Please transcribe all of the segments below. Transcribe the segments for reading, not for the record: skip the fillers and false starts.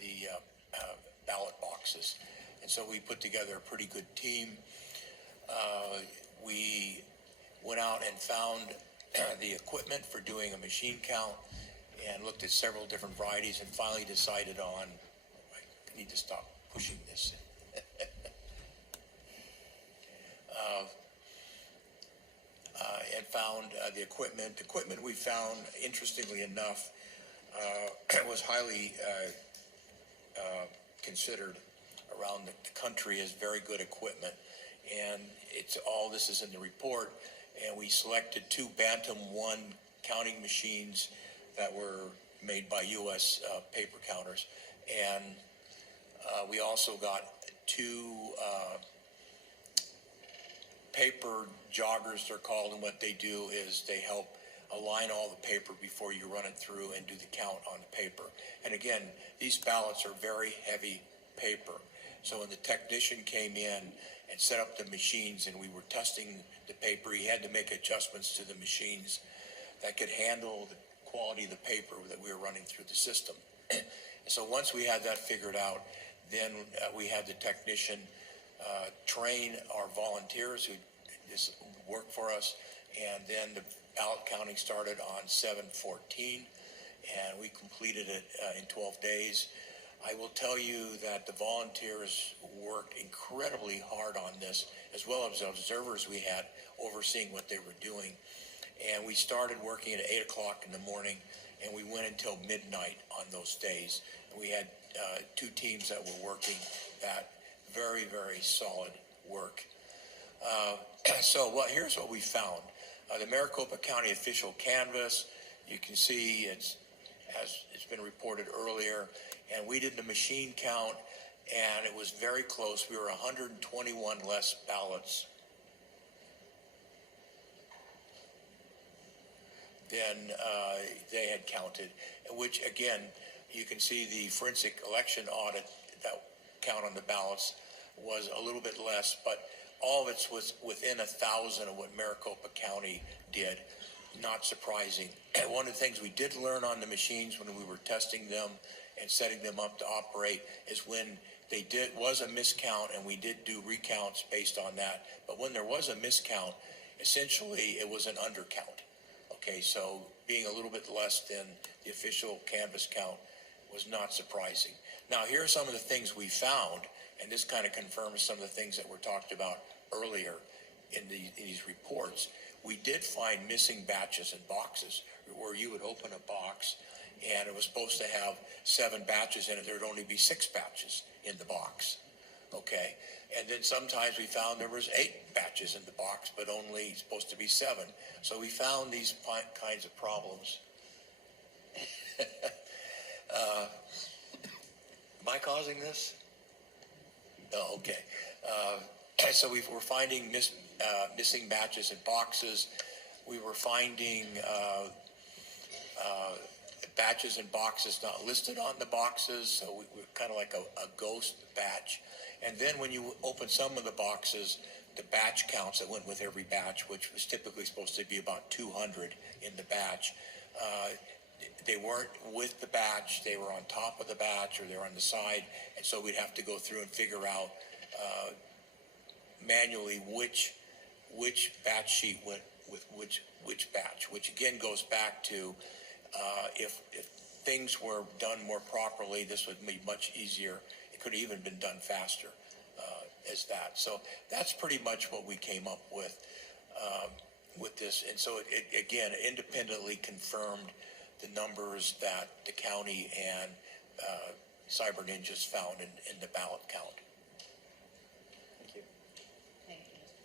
the ballot boxes. And so we put together a pretty good team. We went out and found the equipment for doing a machine count and looked at several different varieties and finally decided on, I need to stop pushing this. And found the equipment. The equipment we found, interestingly enough, was highly considered around the country as very good equipment. And all this is in the report. And we selected 2 Bantam 1 counting machines that were made by U.S. paper counters. And we also got 2 paper joggers, they're called, and what they do is they help align all the paper before you run it through and do the count on the paper. And again, these ballots are very heavy paper. So when the technician came in and set up the machines and we were testing the paper, he had to make adjustments to the machines that could handle the quality of the paper that we were running through the system. And so once we had that figured out, then we had the technician train our volunteers who just work for us, and then the ballot counting started on 7/14, and we completed it in 12 days. I will tell you that the volunteers worked incredibly hard on this, as well as the observers we had overseeing what they were doing. And we started working at 8 o'clock in the morning, and we went until midnight on those days. And we had 2 teams that were working that very, very solid work. So here's what we found. The Maricopa County official canvass, you can see as it's been reported earlier, and we did the machine count, and it was very close. We were 121 less ballots than they had counted, which again, you can see the forensic election audit, that count on the ballots was a little bit less, but all of it was within 1,000 of what Maricopa County did. Not surprising. And one of the things we did learn on the machines when we were testing them and setting them up to operate is when was a miscount, and we did do recounts based on that. But when there was a miscount, essentially it was an undercount. Okay, so being a little bit less than the official canvass count was not surprising. Now, here are some of the things we found, and this kind of confirms some of the things that were talked about earlier in these reports. We did find missing batches and boxes, where you would open a box and it was supposed to have 7 batches in it. There would only be 6 batches in the box. Okay, and then sometimes we found there was 8 batches in the box, but only supposed to be 7. So we found these kinds of problems. Am I causing this? Oh, okay. So we were finding missing batches and boxes. We were finding batches and boxes not listed on the boxes, so we were kind of like a ghost batch. And then when you open some of the boxes, the batch counts that went with every batch, which was typically supposed to be about 200 in the batch, they weren't with the batch, they were on top of the batch or they were on the side, and so we'd have to go through and figure out manually which batch sheet went with which batch, which again goes back to if things were done more properly, this would be much easier. It could have even been done faster as that. So that's pretty much what we came up with this. And so it again independently confirmed the numbers that the county and Cyber Ninjas found in the ballot count. Thank you.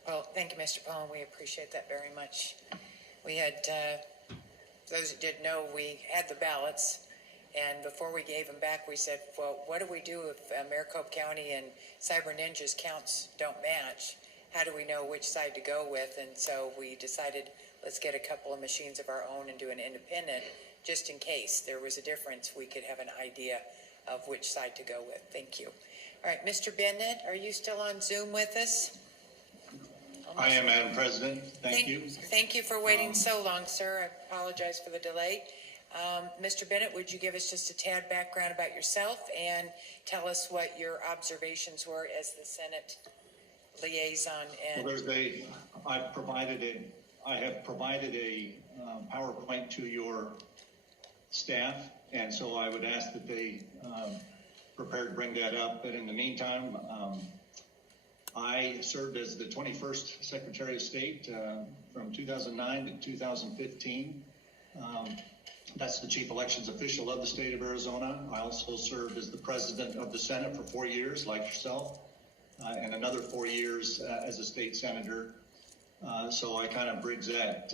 Well, thank you, Mr. Paul. We appreciate that very much. We had, those that didn't know, we had the ballots, and before we gave them back, we said, well, what do we do if Maricopa County and Cyber Ninjas counts don't match? How do we know which side to go with? And so we decided, let's get a couple of machines of our own and do an independent, just in case there was a difference, we could have an idea of which side to go with. Thank you. All right, Mr. Bennett, are you still on Zoom with us? I am, Madam President. Thank you. Thank you for waiting so long, sir. I apologize for the delay. Mr. Bennett, would you give us just a tad background about yourself and tell us what your observations were as the Senate liaison? And Well, I have provided a PowerPoint to your staff, and so I would ask that they prepare to bring that up. But in the meantime, I served as the 21st Secretary of State from 2009 to 2015. That's the chief elections official of the state of Arizona. I also served as the president of the Senate for 4 years, like yourself, and another 4 years as a state senator. So I kind of bridge that,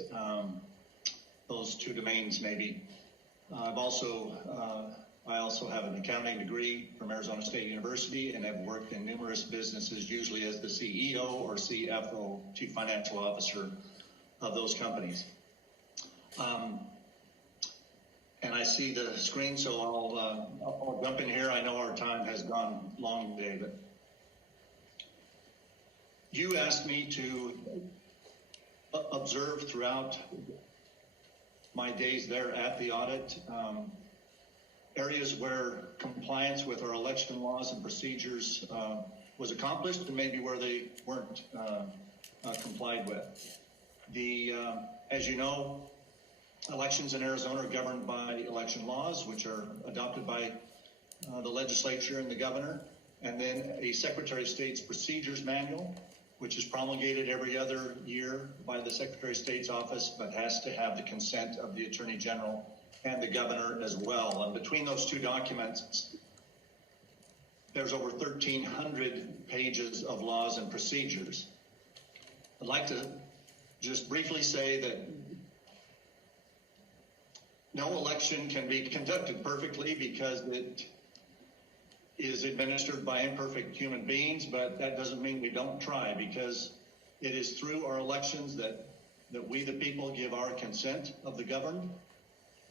those two domains maybe. I also have an accounting degree from Arizona State University and have worked in numerous businesses, usually as the CEO or CFO, Chief Financial Officer of those companies. And I see the screen, so I'll jump in here. I know our time has gone long today, but you asked me to observe throughout my days there at the audit areas where compliance with our election laws and procedures was accomplished, and maybe where they weren't complied with. As you know, elections in Arizona are governed by election laws, which are adopted by the legislature and the governor, and then a Secretary of State's procedures manual, which is promulgated every other year by the Secretary of State's office, but has to have the consent of the Attorney General and the governor as well. And between those two documents, there's over 1,300 pages of laws and procedures. I'd like to just briefly say that no election can be conducted perfectly because it is administered by imperfect human beings, but that doesn't mean we don't try, because it is through our elections that we, the people, give our consent of the governed,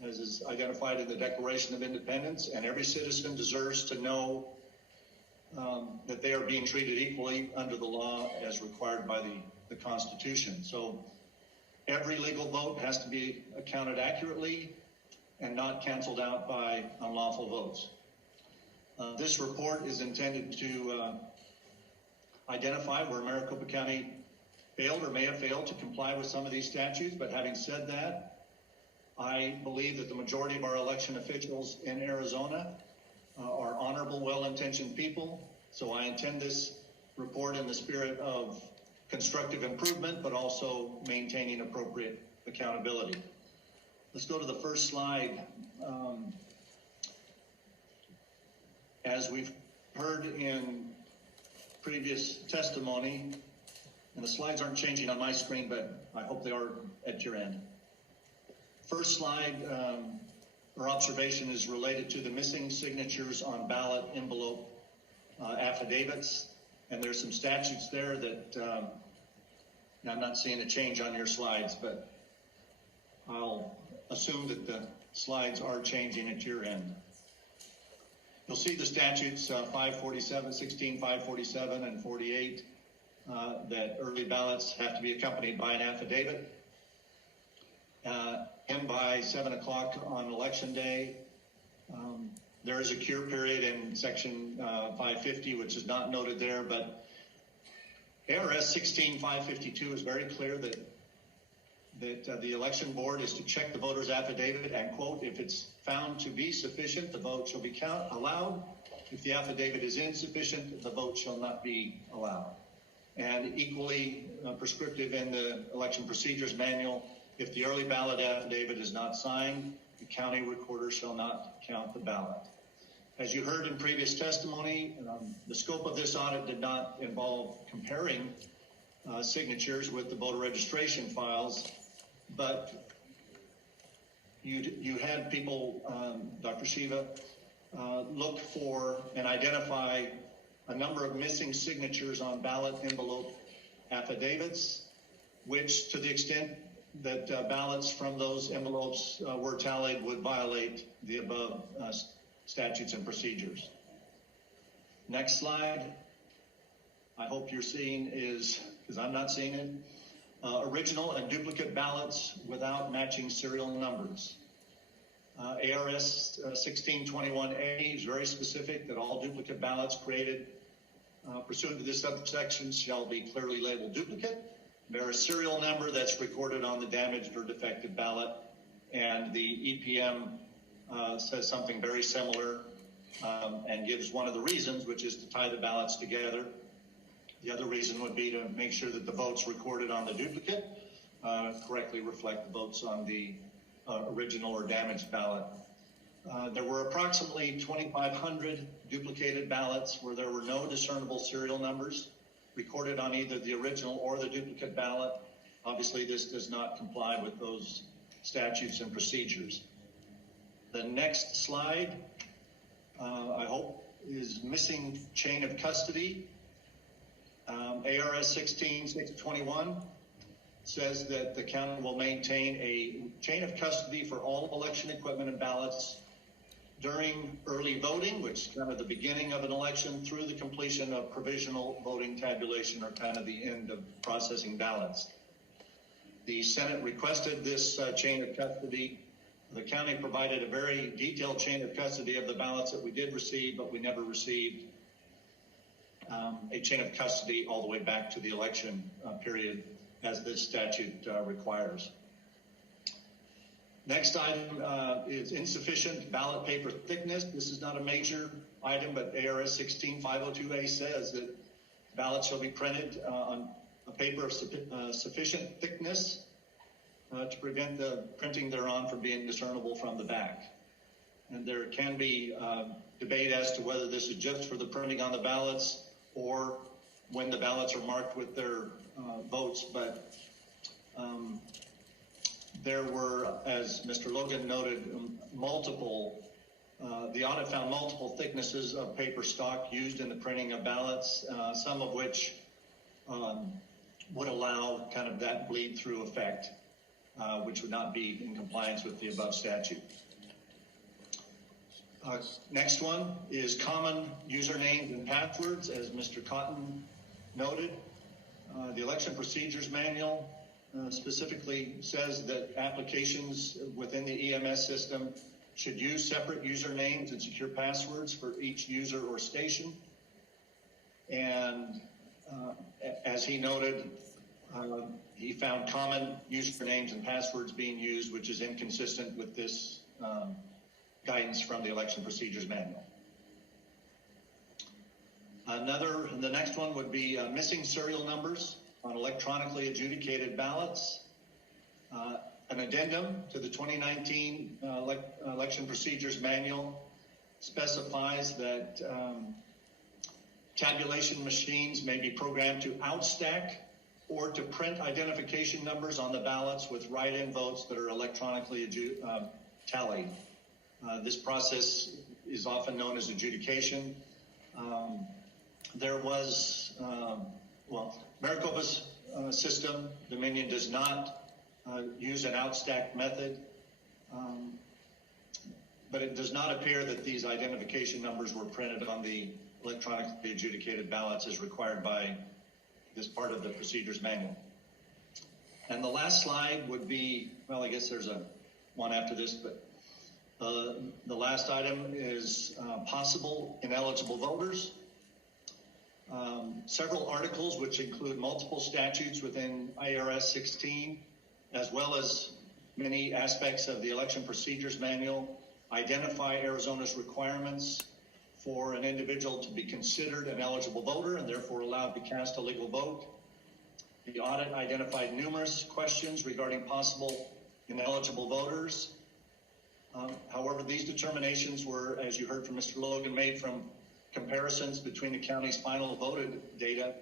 as is identified in the Declaration of Independence, and every citizen deserves to know that they are being treated equally under the law as required by the Constitution. So every legal vote has to be accounted accurately and not canceled out by unlawful votes. This report is intended to identify where Maricopa County failed or may have failed to comply with some of these statutes. But having said that, I believe that the majority of our election officials in Arizona are honorable, well-intentioned people. So I intend this report in the spirit of constructive improvement, but also maintaining appropriate accountability. Let's go to the first slide. As we've heard in previous testimony, and the slides aren't changing on my screen, but I hope they are at your end. First slide, or observation, is related to the missing signatures on ballot envelope affidavits. And there's some statutes there that I'm not seeing a change on your slides, but I'll assume that the slides are changing at your end. You'll see the statutes 547, 16, 547, and 48, that early ballots have to be accompanied by an affidavit. And by 7 o'clock on election day, there is a cure period in section 550, which is not noted there, but ARS 16552 is very clear that the election board is to check the voter's affidavit and, quote, if it's found to be sufficient, the vote shall be allowed. If the affidavit is insufficient, the vote shall not be allowed. And equally prescriptive in the election procedures manual, if the early ballot affidavit is not signed, the county recorder shall not count the ballot. As you heard in previous testimony, the scope of this audit did not involve comparing signatures with the voter registration files, but you had people, Dr. Shiva, look for and identify a number of missing signatures on ballot envelope affidavits, which, to the extent that ballots from those envelopes were tallied, would violate the above statutes and procedures. Next slide. I hope you're seeing is, because I'm not seeing it, original and duplicate ballots without matching serial numbers. ARS 1621A is very specific that all duplicate ballots created pursuant to this subsection shall be clearly labeled duplicate. Bear a serial number that's recorded on the damaged or defective ballot, and the EPM says something very similar and gives one of the reasons, which is to tie the ballots together. The other reason would be to make sure that the votes recorded on the duplicate correctly reflect the votes on the original or damaged ballot. There were approximately 2,500 duplicated ballots where there were no discernible serial numbers recorded on either the original or the duplicate ballot. Obviously, this does not comply with those statutes and procedures. The next slide, I hope, is missing chain of custody. ARS 16621 says that the county will maintain a chain of custody for all election equipment and ballots during early voting, which is kind of the beginning of an election, through the completion of provisional voting tabulation, or kind of the end of processing ballots. The Senate requested this chain of custody. The county provided a very detailed chain of custody of the ballots that we did receive, but we never received a chain of custody all the way back to the election period, as this statute requires. Next item is insufficient ballot paper thickness. This is not a major item, but ARS 16502A says that ballots shall be printed on a paper of sufficient thickness to prevent the printing thereon from being discernible from the back. And there can be debate as to whether this is just for the printing on the ballots or when the ballots are marked with their votes, but there were, as Mr. Logan noted, the audit found multiple thicknesses of paper stock used in the printing of ballots, some of which would allow kind of that bleed-through effect, which would not be in compliance with the above statute. Next one is common usernames and passwords, as Mr. Cotton noted. The Election Procedures Manual specifically says that applications within the EMS system should use separate usernames and secure passwords for each user or station. And as he noted, he found common usernames and passwords being used, which is inconsistent with this guidance from the Election Procedures Manual. The next one would be missing serial numbers on electronically adjudicated ballots. An addendum to the 2019 Election Procedures Manual specifies that tabulation machines may be programmed to outstack or to print identification numbers on the ballots with write-in votes that are electronically tallied. This process is often known as adjudication. There was, Maricopa's system, Dominion, does not use an outstack method, but it does not appear that these identification numbers were printed on the electronically adjudicated ballots as required by this part of the procedures manual. And the last slide would be, well, I guess there's one after this, but the last item is possible ineligible voters. Several articles, which include multiple statutes within IRS 16, as well as many aspects of the Election Procedures Manual, identify Arizona's requirements for an individual to be considered an eligible voter and therefore allowed to cast a legal vote. The audit identified numerous questions regarding possible ineligible voters. However, these determinations were, as you heard from Mr. Logan, made from comparisons between the county's final voted data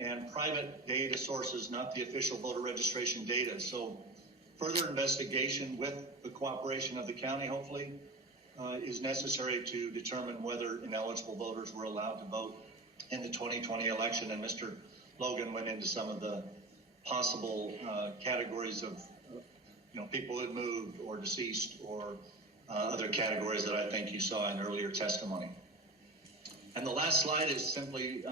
and private data sources, not the official voter registration data. So further investigation with the cooperation of the county, hopefully, is necessary to determine whether ineligible voters were allowed to vote in the 2020 election. And Mr. Logan went into some of the possible categories of people who had moved or deceased or other categories that I think you saw in earlier testimony. And the last slide is simply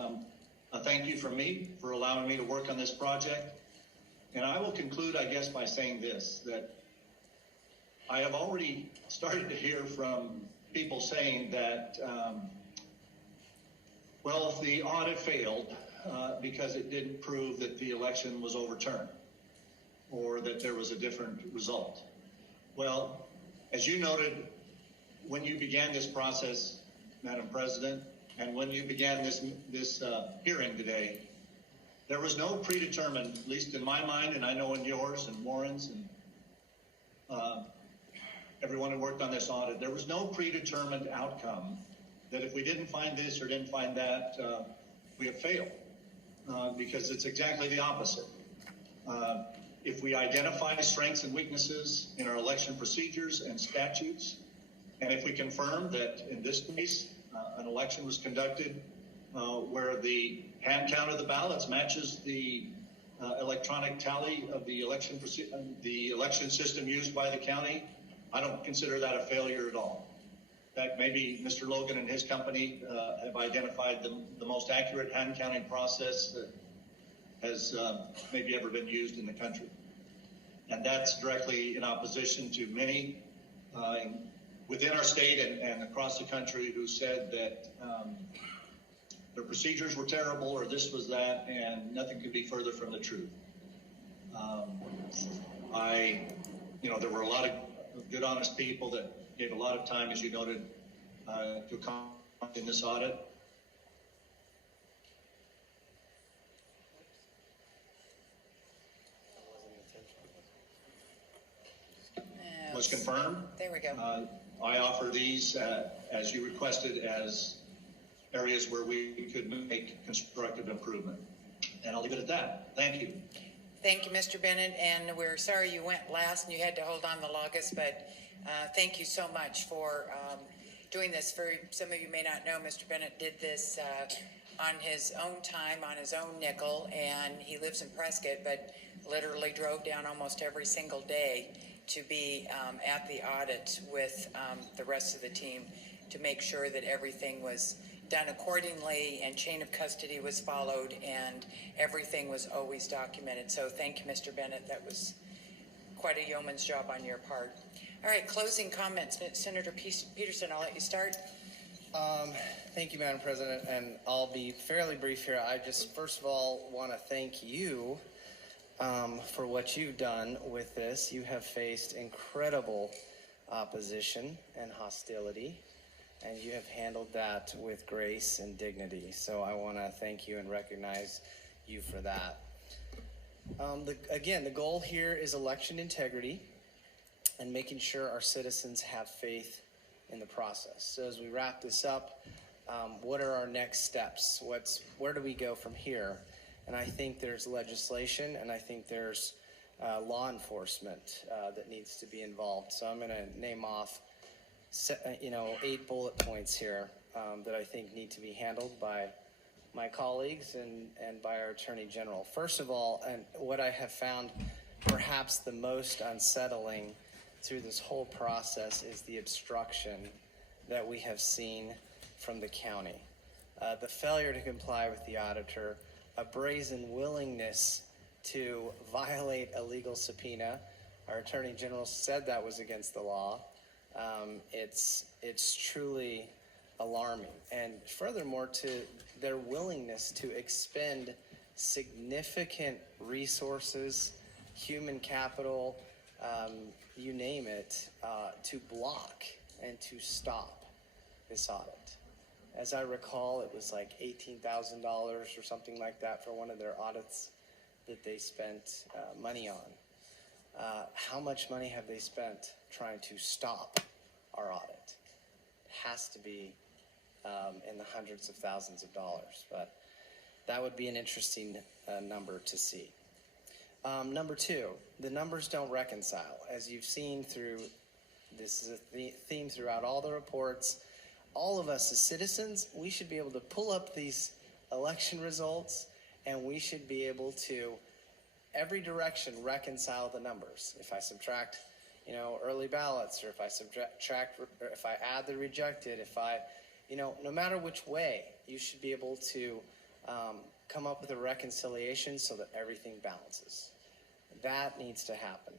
a thank you from me for allowing me to work on this project. And I will conclude, I guess, by saying this, that I have already started to hear from people saying that, well, if the audit failed because it didn't prove that the election was overturned or that there was a different result. Well, as you noted, when you began this process, Madam President, and when you began this hearing today, there was no predetermined, at least in my mind, and I know in yours and Warren's and everyone who worked on this audit, there was no predetermined outcome that if we didn't find this or didn't find that, we have failed, because it's exactly the opposite. If we identify strengths and weaknesses in our election procedures and statutes, and if we confirm that in this case, an election was conducted where the hand count of the ballots matches the electronic tally of the election system used by the county, I don't consider that a failure at all. In fact, maybe Mr. Logan and his company have identified the most accurate hand counting process that has maybe ever been used in the country. And that's directly in opposition to many within our state and across the country who said that their procedures were terrible or this was that, and nothing could be further from the truth. There were a lot of good, honest people that gave a lot of time, as you noted, to accomplish in this audit. Was confirmed. There we go. I offer these, as you requested, as areas where we could make constructive improvement. And I'll leave it at that. Thank you. Thank you, Mr. Bennett, and we're sorry you went last and you had to hold on the longest, but thank you so much for doing this. For some of you may not know, Mr. Bennett did this on his own time, on his own nickel, and he lives in Prescott, but literally drove down almost every single day to be at the audit with the rest of the team to make sure that everything was done accordingly and chain of custody was followed and everything was always documented. So thank you, Mr. Bennett. That was quite a yeoman's job on your part. All right, closing comments. Senator Peterson, I'll let you start. Thank you, Madam President, and I'll be fairly brief here. I just, first of all, want to thank you for what you've done with this. You have faced incredible opposition and hostility, and you have handled that with grace and dignity. So I want to thank you and recognize you for that. Again, the goal here is election integrity and making sure our citizens have faith in the process. So as we wrap this up, what are our next steps? Where do we go from here? And I think there's legislation, and I think there's law enforcement that needs to be involved. So I'm going to name off 8 bullet points here that I think need to be handled by my colleagues and by our Attorney General. First of all, and what I have found perhaps the most unsettling through this whole process is the obstruction that we have seen from the county. The failure to comply with the auditor, a brazen willingness to violate a legal subpoena. Our Attorney General said that was against the law. It's truly alarming. And furthermore, to their willingness to expend significant resources, human capital, you name it, to block and to stop this audit. As I recall, it was like $18,000 or something like that for one of their audits that they spent money on. How much money have they spent trying to stop our audit? It has to be in the hundreds of thousands of dollars, but that would be an interesting number to see. Number two, the numbers don't reconcile. As you've seen this is a theme throughout all the reports. All of us as citizens, we should be able to pull up these election results, and we should be able to, every direction, reconcile the numbers. If I subtract, early ballots, or if I subtract, or if I add the rejected, no matter which way, you should be able to come up with a reconciliation so that everything balances. That needs to happen.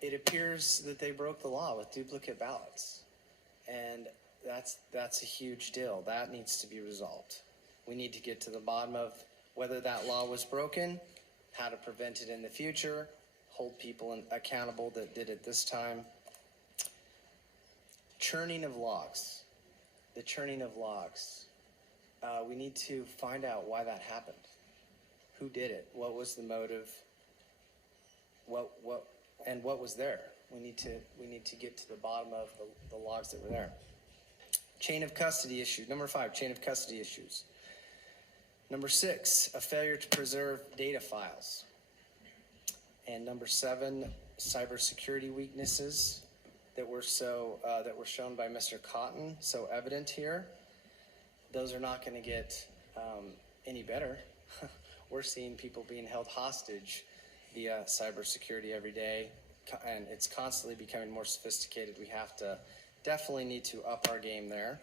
It appears that they broke the law with duplicate ballots. And that's a huge deal. That needs to be resolved. We need to get to the bottom of whether that law was broken, how to prevent it in the future, hold people accountable that did it this time. Churning of logs. The churning of logs. We need to find out why that happened. Who did it? What was the motive? What was there? We need to get to the bottom of the logs that were there. Chain of custody issue. Number 5, chain of custody issues. Number 6, a failure to preserve data files. And number 7, cybersecurity weaknesses that were shown by Mr. Cotton, so evident here. Those are not going to get any better. We're seeing people being held hostage via cybersecurity every day, and it's constantly becoming more sophisticated. We have to definitely need to up our game there.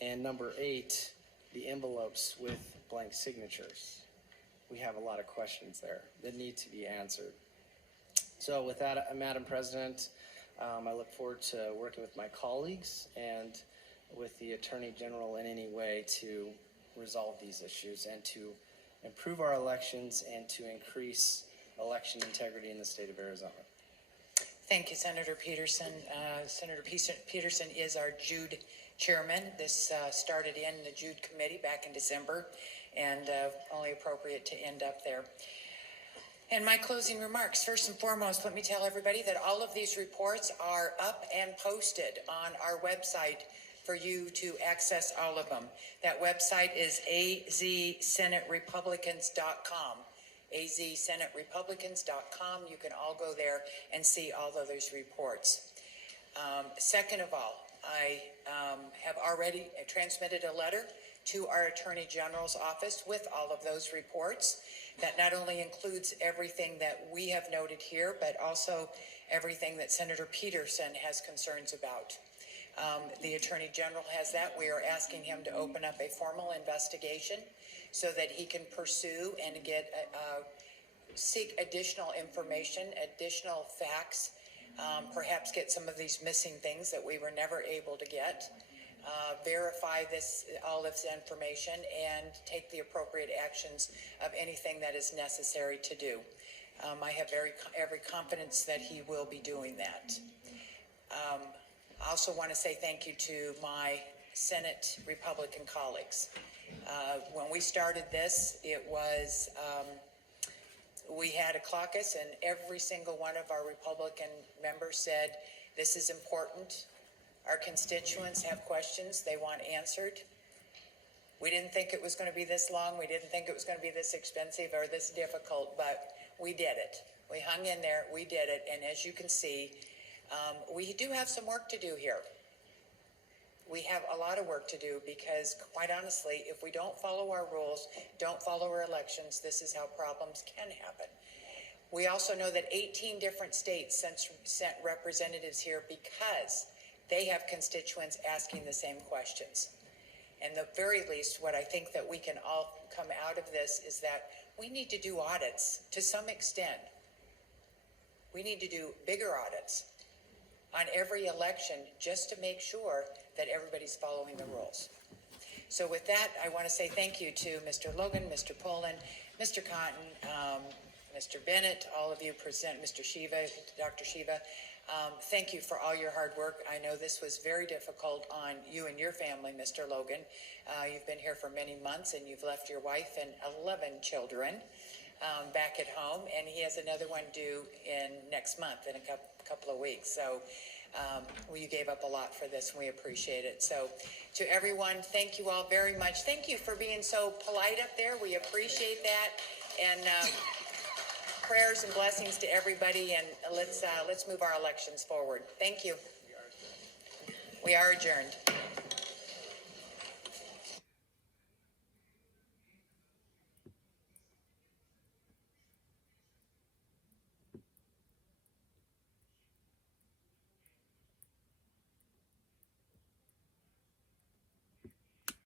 And number 8, the envelopes with blank signatures. We have a lot of questions there that need to be answered. So with that, Madam President, I look forward to working with my colleagues and with the Attorney General in any way to resolve these issues and to improve our elections and to increase election integrity in the state of Arizona. Thank you, Senator Peterson. Senator Peterson is our Jude chairman. This started in the Jude committee back in December, and only appropriate to end up there. And my closing remarks, first and foremost, let me tell everybody that all of these reports are up and posted on our website for you to access all of them. That website is azsenaterepublicans.com. azsenaterepublicans.com. You can all go there and see all of those reports. Second of all, I have already transmitted a letter to our Attorney General's office with all of those reports. That not only includes everything that we have noted here, but also everything that Senator Peterson has concerns about. The Attorney General has that. We are asking him to open up a formal investigation so that he can pursue and seek additional information, additional facts, perhaps get some of these missing things that we were never able to get, verify all this information, and take the appropriate actions of anything that is necessary to do. I have every confidence that he will be doing that. I also want to say thank you to my Senate Republican colleagues. When we started this, it was, we had a caucus, and every single one of our Republican members said, this is important. Our constituents have questions they want answered. We didn't think it was going to be this long. We didn't think it was going to be this expensive or this difficult, but we did it. We hung in there. We did it. And as you can see, we do have some work to do here. We have a lot of work to do because, quite honestly, if we don't follow our rules, don't follow our elections, this is how problems can happen. We also know that 18 different states sent representatives here because they have constituents asking the same questions. And the very least, what I think that we can all come out of this is that we need to do audits to some extent. We need to do bigger audits on every election just to make sure that everybody's following the rules. So with that, I want to say thank you to Mr. Logan, Mr. Poland, Mr. Cotton, Mr. Bennett, all of you present, Mr. Shiva, Dr. Shiva. Thank you for all your hard work. I know this was very difficult on you and your family, Mr. Logan. You've been here for many months, and you've left your wife and 11 children back at home, and he has another one due in next month, in a couple of weeks. So you gave up a lot for this, and we appreciate it. So to everyone, thank you all very much. Thank you for being so polite up there. We appreciate that. And prayers and blessings to everybody, and let's move our elections forward. Thank you. We are adjourned.